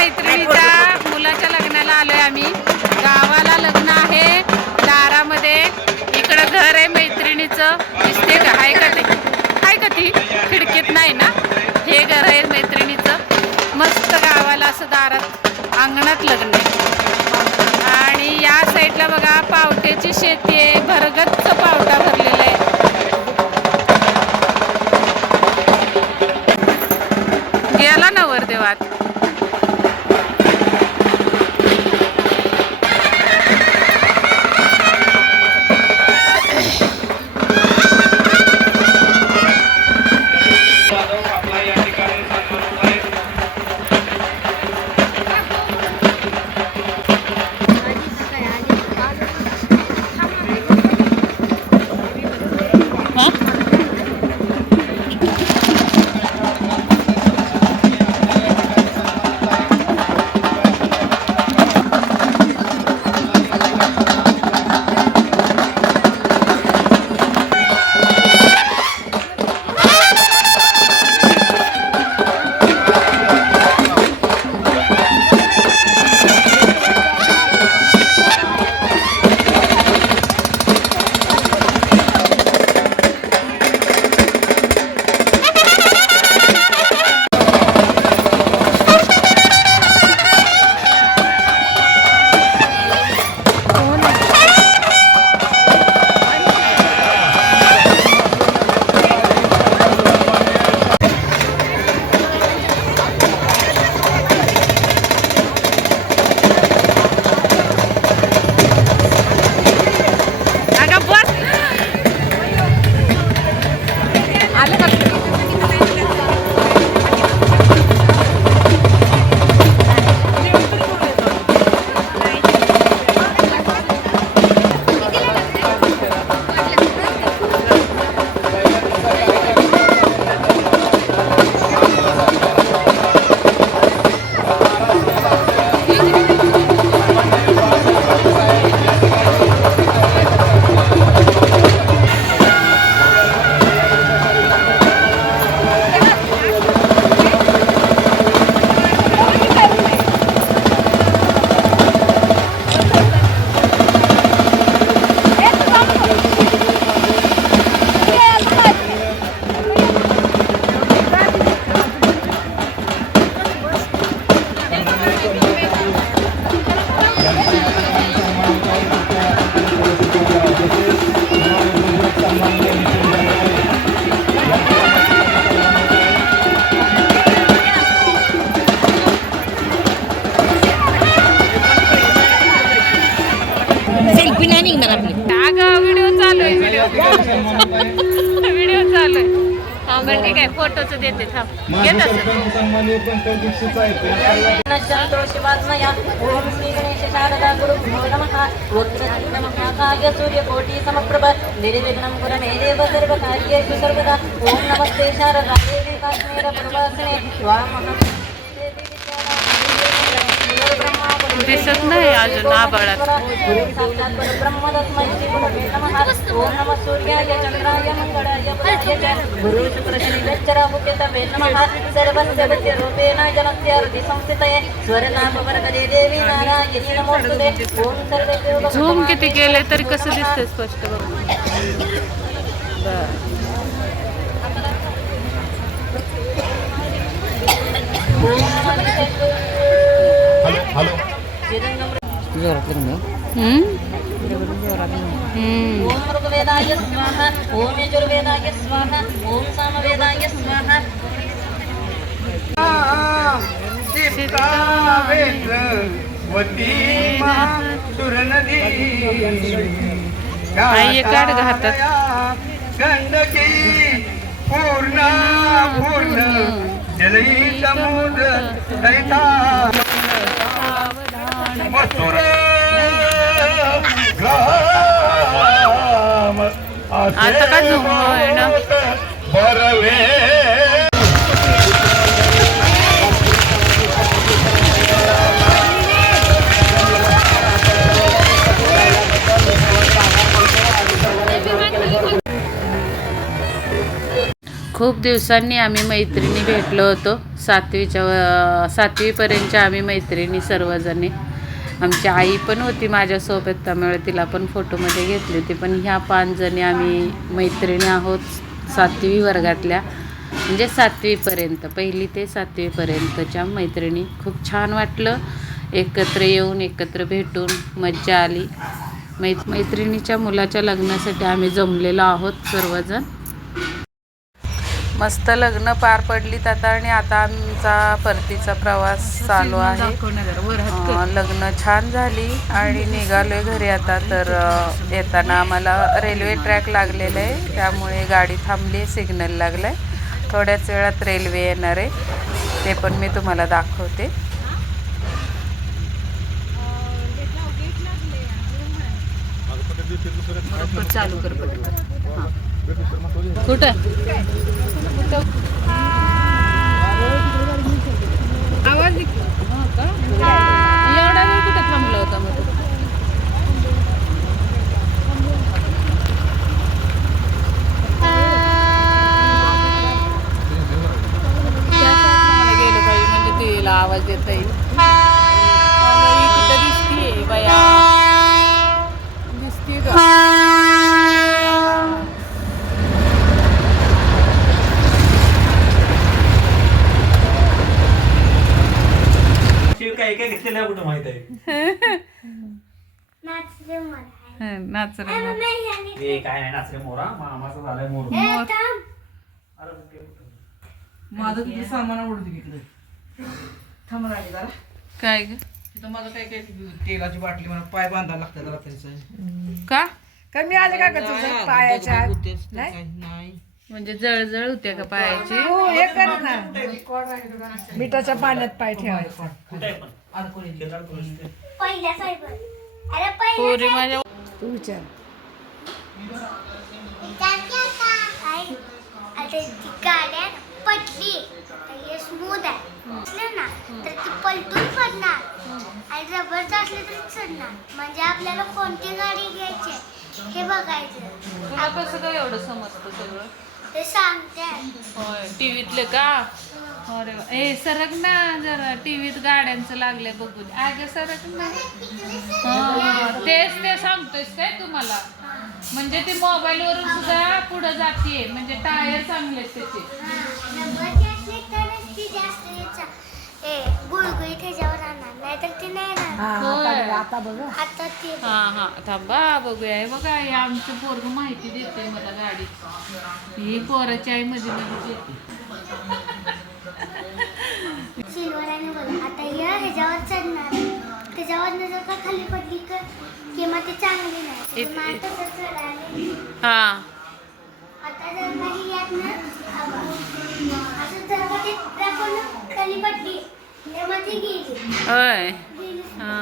मैत्रिणीच्या मुलाच्या लग्नाला आलोय आम्ही. गावाला लग्न आहे, दारामध्ये इकडं घर आहे मैत्रिणीचं. दिसते का? आहे का ते? आहे का ती? खिडकीत नाही ना. हे घर आहे मैत्रिणीचं. मस्त गावाला असं दारात अंगणात लग्न आहे. आणि या साईडला बघा पावट्याची शेती आहे. भरगच्च पावटा भरलेला आहे. गेला नवरदेवात. व्हिडिओ चालू आहे. व्हिडिओ चालू आहे. हा बरं ठीक आहे. फोटोचं देते. थांब घेत असं. ओम श्री गणेश शारदा गुरुभ्यो नमः. वक्रतुंड महाकाय सूर्यकोटि समप्रभ निर्विघ्नं कुरु मे देव सर्वकार्येषु सर्वदा. ओम नमस्ते शारदा देवी काश्मीर पूर्वासने स्वामहं दिसत नाही अजून आभाळात. ब्रह्म तस्मै श्री गुरवे नमः. ओम नमः सूर्याय चंद्राय मंगळाय बुधाय गुरु शुक्र शनिश्च राहुकेतवे नमः. सर्वस्य बुद्धिरूपेण जलस्य हृदि संस्थितये स्वरनामवर्गदे देवी नारायणी नमोस्तुते. ओम सर्वेभ्यो झूम किती केले तरी कसं दिसतंय स्पष्ट बघ. हॅलो ओम ऋग्वेदाय स्वाहा. ओम यजुर्वेदाय स्वाहा. ओम सामवेदाय स्वाहा. आई काढ घातात. गंडकी पूर्ण पूर्ण जलई समुद्र दैता मथुर ग्राम आता का झूम होईना? बरवे खूप दिवसांनी आम्ही मैत्रिणी भेटलो होतो. सातवीपर्यंतच्या आम्ही मैत्रिणी सर्वजणी. आमची आई पण होती माझ्यासोबत, त्यामुळे तिला पण फोटोमध्ये घेतली होती. पण ह्या 5 जणी आम्ही मैत्रिणी आहोत 7वी वर्गातल्या, म्हणजे 7वीपर्यंत, 1ली ते 7वीपर्यंतच्या मैत्रिणी. खूप छान वाटलं एकत्र येऊन, एकत्र भेटून, मज्जा आली. मैत्रिणीच्या मुलाच्या लग्नासाठी आम्ही जमलेलो आहोत सर्वजण. मस्त लग्न पार पडलीत आता, आणि आता आमचा परतीचा प्रवास चालू आहे. लग्न छान झाली आणि निघालोय घरी आता. तर येताना आम्हाला रेल्वे ट्रॅक लागलेला आहे, त्यामुळे गाडी थांबली, सिग्नल लागला आहे. थोड्याच वेळात रेल्वे येणार आहे, ते पण मी तुम्हाला दाखवते. चालू कर कुठं आवाज एवढा वेळ कुठं थांबला होता मग? गेलं पाहिजे म्हणजे तिला आवाज येत येईल. कुठं दिसतीये बाया, दिसतीये का? काय काय घेतलेलं कुठं माहित आहे? नाच रे हे काय नाही नाचरे मोरा, मामाचं झालंय मोर. माझं किती सामान आवडतं तिकडे. थांब राहिली जरा. काय ग? तिथं माझं काय काय तेलाची बाटली मला पाय बांधायला लागतात रात्रीचं. का कमी आले का ग तुझं पायाच्या आत? नाही म्हणजे जळजळ होते का पायाची? तू हे कर ना, मिठाच्या पाण्यात पाय ठेवायचा. कुठे आहे पण? आता कोणी शेतात कोण असते? पोरी माझ्या तू विचार. गाड्या पडली हे स्मूथ आहे असलं ना तर ती पलटून पडणार आणि जबरदस्त असले तर चढणार. म्हणजे आपल्याला कोणती गाडी घ्यायची हे बघायचं. तुला कसं काय एवढं समजतं सगळं? ते सांगते. होय, टीव्हीतले का? अरे वा. ए सरक ना जरा, टीव्हीत गाड्यांचं लागलंय बघू दे. अगं सरक ना. तेच ते सांगतोयस काय तुम्हाला? म्हणजे ती मोबाईल वरून सुद्धा पुढे जातीये, म्हणजे टायर चांगले त्याचे. रबरची असली तरच ती जास्त गुळगुळीत ह्याच्यावर राहणार, नाहीतर ती नाही राहणार. होय. आता बघ आता ती हा थांबा बघूया. हे बघा, हे आमचं पोरग माहिती देते मला गाडी. ही पोराची आई मध्ये येते. सिल्वर आणि बघा आता ह्याच्यावर चढणार, त्याच्यावर जर का खाली पडली तर किंवा ती चांगली नाही. तसं चढायला हा आता जर काही यात ना असं जर का ती खाली पडली तेव्हा ती गेली. होय. गेली. हा